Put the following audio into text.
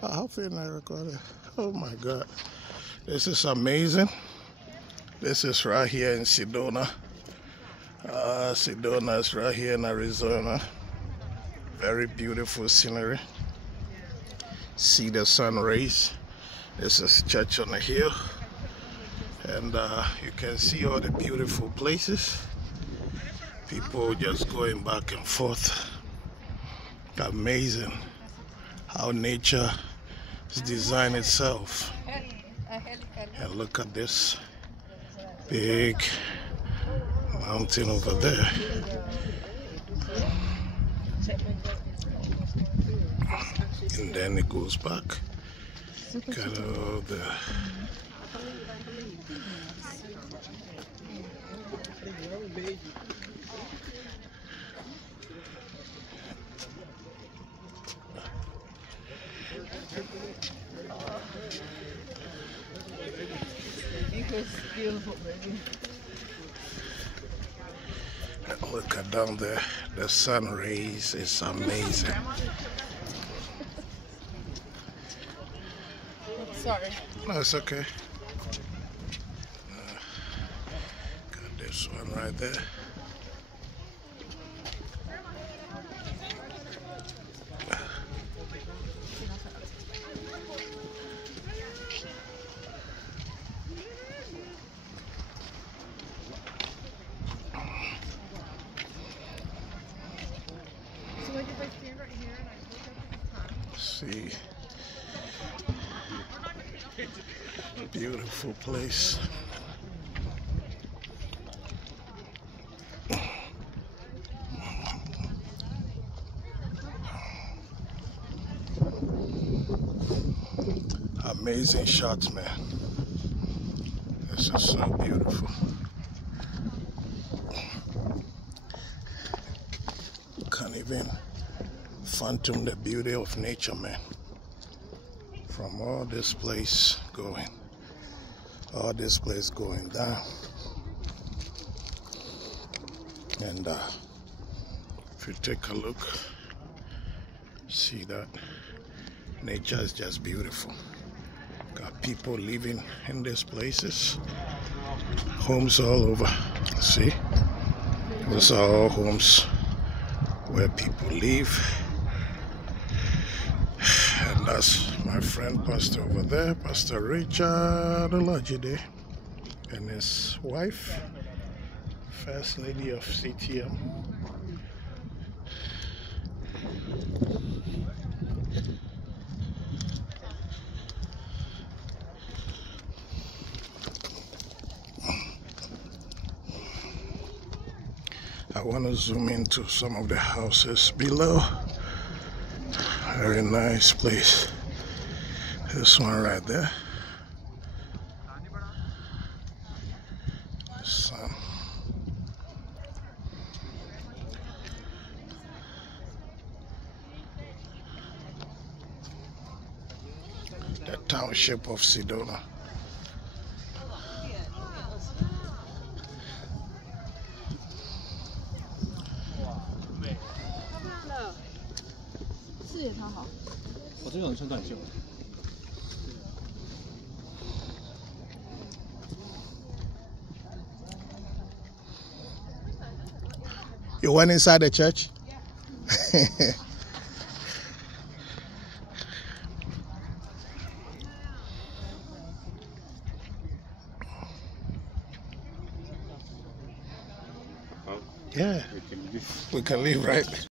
How can I record it? Oh my God. This is amazing. This is right here in Sedona. Sedona is right here in Arizona. Very beautiful scenery. See the sun rays. This is church on the hill. And you can see all the beautiful places. People just going back and forth. Amazing how nature has designed itself. And look at this big mountain over there. And then it goes back. Got all the beautiful, baby. Look at down there, the sun rays is amazing. Sorry. No, it's okay. Got this one right there. So like if I stand right here and I look up at the top. See, beautiful place. Amazing shots, man. This is so beautiful. Can't even fathom the beauty of nature, man. From all this place going down. And if you take a look, see that nature is just beautiful. Got people living in these places, homes all over. See, those are all homes where people live. And that's my friend Pastor over there, Pastor Richard Olajide, and his wife, First Lady of CTM. I want to zoom into some of the houses below. Very nice place. This one right there. Sun. The township of Sedona. You went inside the church? Yeah. Yeah, we can leave, right?